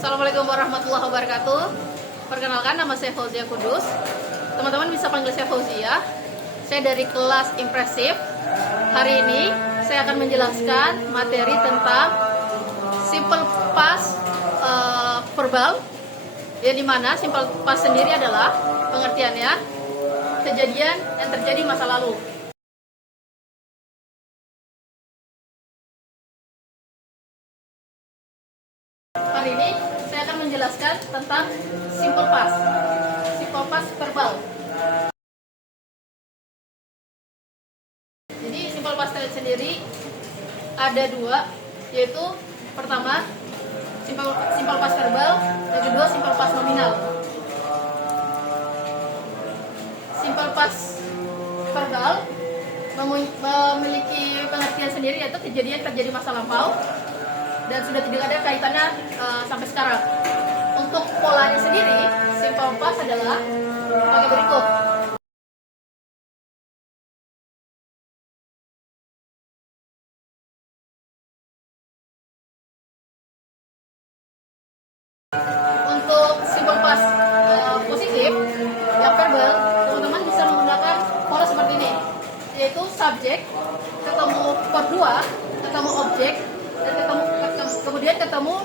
Assalamualaikum warahmatullahi wabarakatuh. Perkenalkan, nama saya Fauzia Kudus. Teman-teman bisa panggil saya Fauzia. Saya dari kelas impresif. Hari ini saya akan menjelaskan materi tentang simple past verbal. Yang dimana simple past sendiri adalah pengertiannya kejadian yang terjadi masa lalu. Hari ini saya akan menjelaskan tentang simple past verbal. Jadi simple past sendiri ada dua, yaitu pertama simple past verbal, yang kedua simple past nominal. Simple past verbal memiliki pengertian sendiri, yaitu kejadian terjadi masa lampau dan sudah tidak ada kaitannya sampai sekarang. Untuk polanya sendiri, simple past adalah sebagai berikut. Untuk simple past positif yang verbal, teman-teman bisa menggunakan pola seperti ini, yaitu subjek ketemu verb 2, ketemu objek, dan kemudian ketemu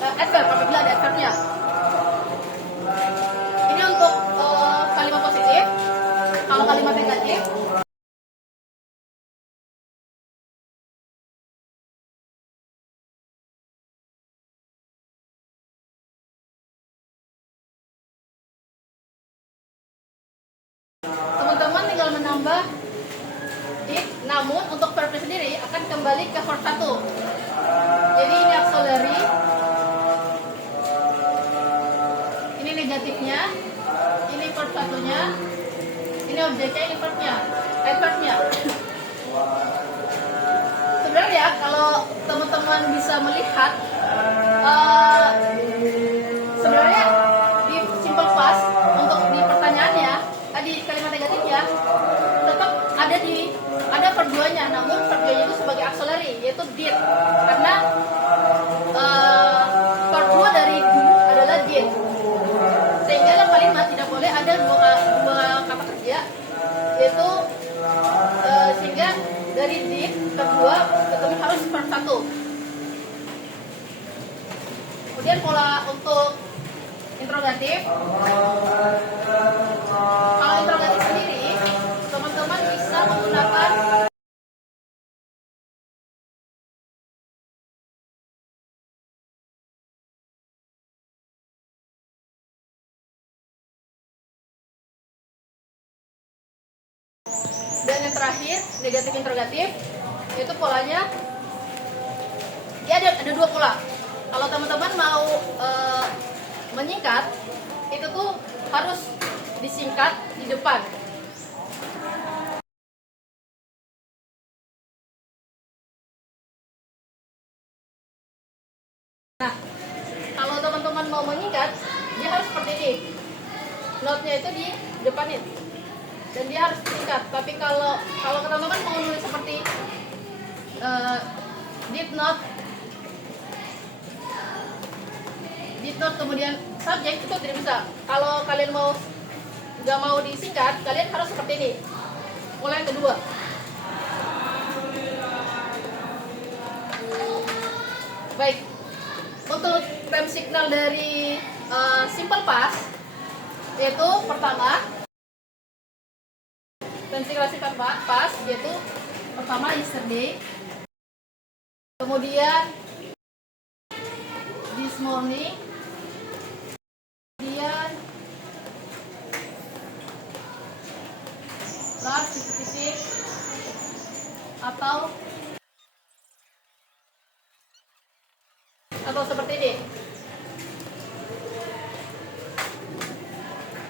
adverb apabila ada adverbnya. Ini untuk kalimat positif. Kalau kalimat negatif, teman-teman tinggal menambah did, namun untuk verb sendiri akan kembali ke verb 1. Jadi ini auxiliary, ini negatifnya, ini verb 1-nya, ini objeknya, ini adverbnya. Sebenarnya kalau teman-teman bisa melihat, sebenarnya di simple past untuk di pertanyaannya, di kalimat negatifnya tetap ada verb 2-nya, namun verb 2-nya itu sebagai auxiliary, yaitu did, karena verb 2 dari do adalah did, sehingga dalam kalimat tidak boleh ada dua kata kerja, yaitu sehingga dari did verb 2 ketemu harus verb 1. Kemudian pola untuk interrogatif. Kalau interrogatif sendiri, teman-teman bisa menggunakan dan yang terakhir negatif interrogatif, yaitu polanya dia ada dua pola. Kalau teman-teman mau menyingkat, itu tuh harus disingkat di depan. Nah, kalau teman-teman mau menyingkat, dia harus seperti ini. Note-nya itu di depanin, dan dia harus singkat. Tapi kalau teman-teman mau nulis seperti did not kemudian subjek, itu tidak bisa. Kalau kalian nggak mau disingkat, kalian harus seperti ini. Mulai yang kedua. Baik, untuk time signal dari simple past, yaitu pertama time signal simple past, yaitu pertama yesterday, kemudian this morning, kemudian last titik atau seperti ini.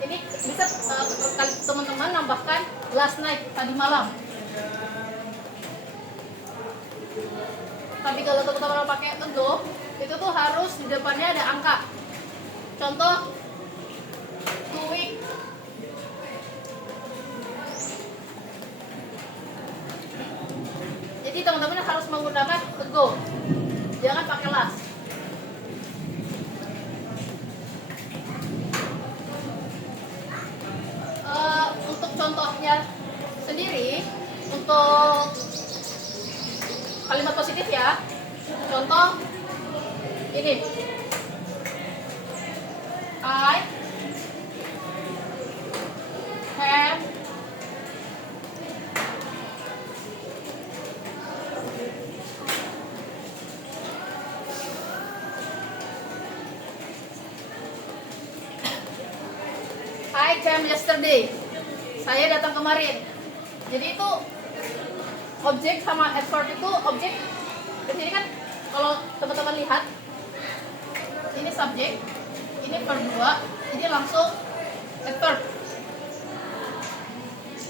Ini bisa teman-teman nambahkan last night, tadi malam. Tapi kalau teman-teman pakai ago, itu tuh harus di depannya ada angka. Contoh 2 week. Jadi teman-teman harus menggunakan ago, jangan pakai last. negatifnya sendiri untuk kalimat positif ya. Contoh ini, I have I came yesterday. Saya datang kemarin. Jadi itu objek sama adverb itu objek. Di sini kan kalau teman-teman lihat ini subjek, ini verb 2, ini langsung adverb.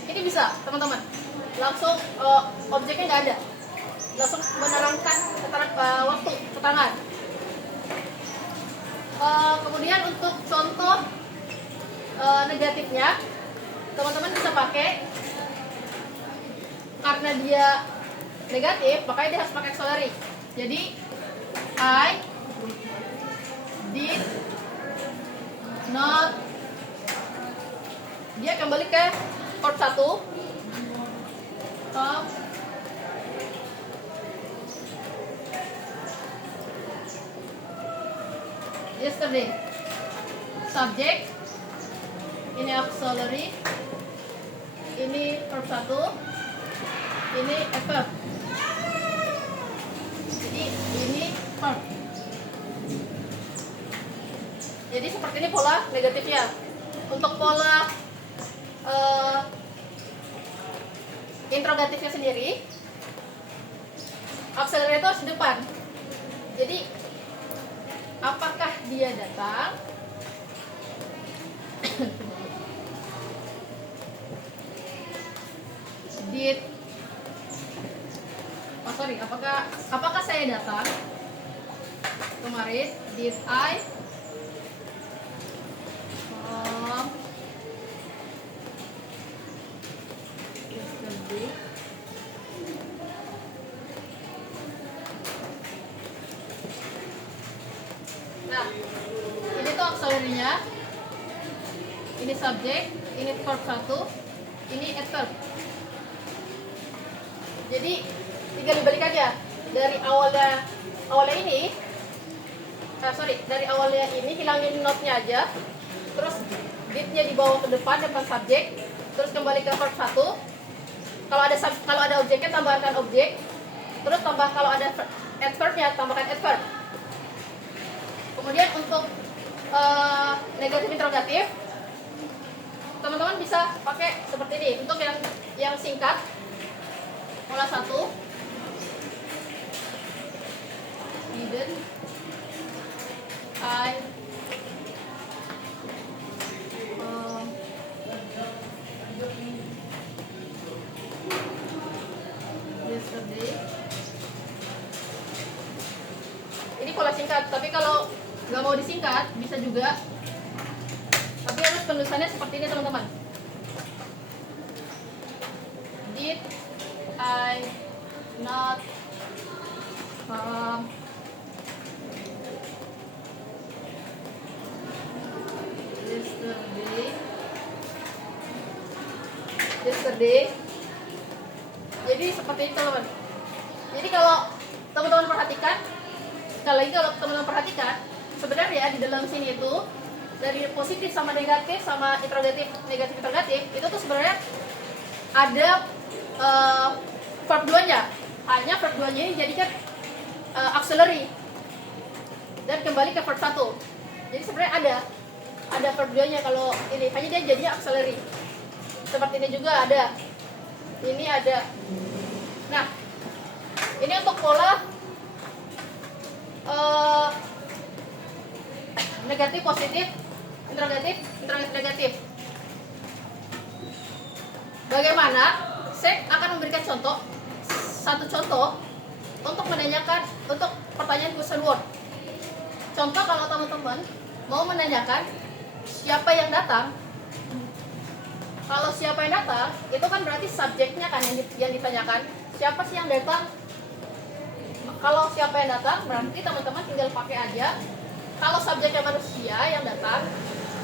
Ini bisa teman-teman. Langsung objeknya nggak ada. Langsung menerangkan waktu ketangan. Kemudian untuk contoh negatifnya, teman-teman bisa pakai, karena dia negatif makanya dia harus pakai auxiliary. Jadi I did not, dia kembali ke verb 1 come yesterday. Subject, ini auxiliary, ini verb 1, ini adverb. Jadi ini verb. Jadi seperti ini pola negatifnya. Untuk pola interrogatifnya sendiri, auxiliary itu harus di depan. Jadi apakah dia datang? Did, apakah saya datang kemarin? Did I come yesterday? Nah, ini tuh auxiliary-nya. Ini subjek, ini verb 1, ini adverb. Jadi tinggal dibalik aja dari awalnya ini, dari awalnya ini hilangin not-nya aja, terus did-nya dibawa ke depan subjek, terus kembali ke verb 1. Kalau ada objeknya tambahkan objek, terus kalau ada adverb-nya tambahkan adverb. Kemudian untuk negatif interrogatif, teman-teman bisa pakai seperti ini. Untuk yang singkat, pola 1, didn't I yesterday. Ini pola singkat, tapi kalau nggak mau disingkat bisa juga, tapi harus penulisannya seperti ini teman-teman. Did I not yesterday. Jadi seperti itu teman-teman. Jadi kalau teman-teman perhatikan, sekali lagi kalau teman-teman perhatikan, sebenarnya di dalam sini itu dari positif sama negatif sama interrogatif, negatif interrogatif itu tuh sebenarnya ada verb 2-nya. Hanya verb 2-nya ini jadikan auxiliary dan kembali ke verb 1. Jadi sebenarnya ada verb 2-nya kalau ini, hanya dia jadinya auxiliary. Seperti ini juga ada. Ini ada. Nah, ini untuk pola negatif, positif, interrogatif, negatif. Bagaimana? Saya akan memberikan satu contoh untuk menanyakan, untuk pertanyaan question word. Contoh kalau teman-teman mau menanyakan siapa yang datang. Kalau siapa yang datang, itu kan berarti subjeknya kan yang ditanyakan. Siapa sih yang datang? Kalau siapa yang datang, berarti teman-teman tinggal pakai aja. Kalau subjeknya manusia yang datang,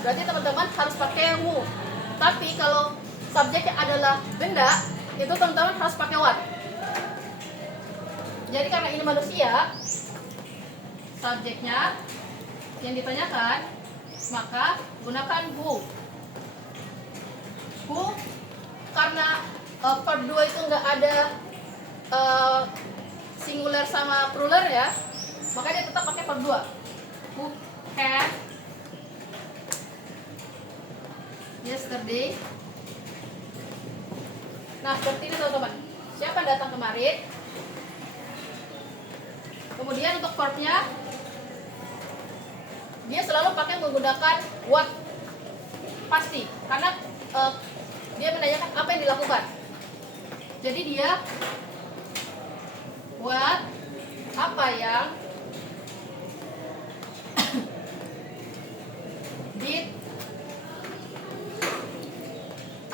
berarti teman-teman harus pakai who. Tapi kalau subjeknya adalah benda, itu teman-teman harus pakai what. Jadi karena ini manusia, subjeknya yang ditanyakan, maka gunakan who. Who karena verb 2 itu nggak ada singular sama plural ya, maka dia tetap pakai verb 2. Who had yesterday. Nah, seperti ini teman-teman. Siapa yang datang kemarin? Kemudian untuk verbnya, dia selalu pakai menggunakan what, pasti, karena dia menanyakan apa yang dilakukan. Jadi dia what, apa yang did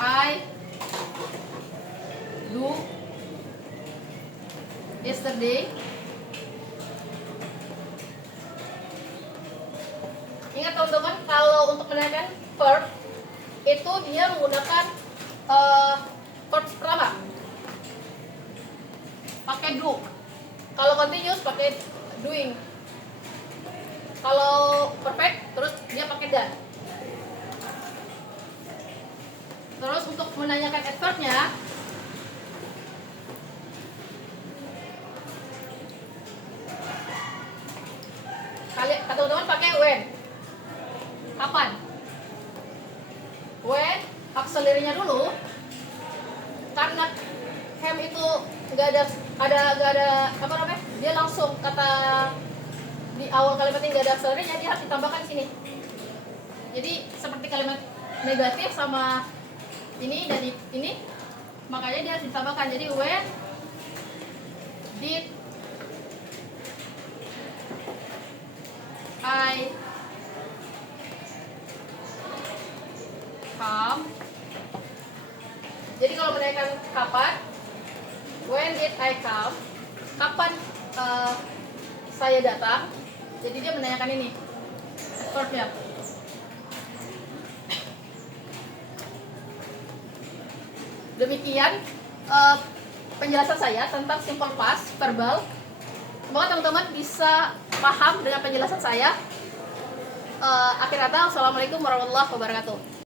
I do yesterday. Ingat teman-teman, kalau untuk menanyakan verb itu dia menggunakan verb pertama pakai do. Kalau continuous pakai doing. Kalau perfect terus dia pakai done. Terus untuk menanyakan adverbnya, teman-teman pakai when. Kapan? When auxiliary-nya dulu, karena hem itu nggak ada apa namanya, dia langsung kata di awal kalimat ini nggak ada auxiliary-nya, dia harus ditambahkan sini. Jadi seperti kalimat negatif sama ini dan ini, makanya dia harus ditambahkan. Jadi when did I come. Jadi kalau menanyakan kapan, when did I come, kapan saya datang, jadi dia menanyakan ini verbnya. Demikian penjelasan saya tentang simple past verbal. Semoga teman-teman bisa paham dengan penjelasan saya. Akhir kata, assalamualaikum warahmatullahi wabarakatuh.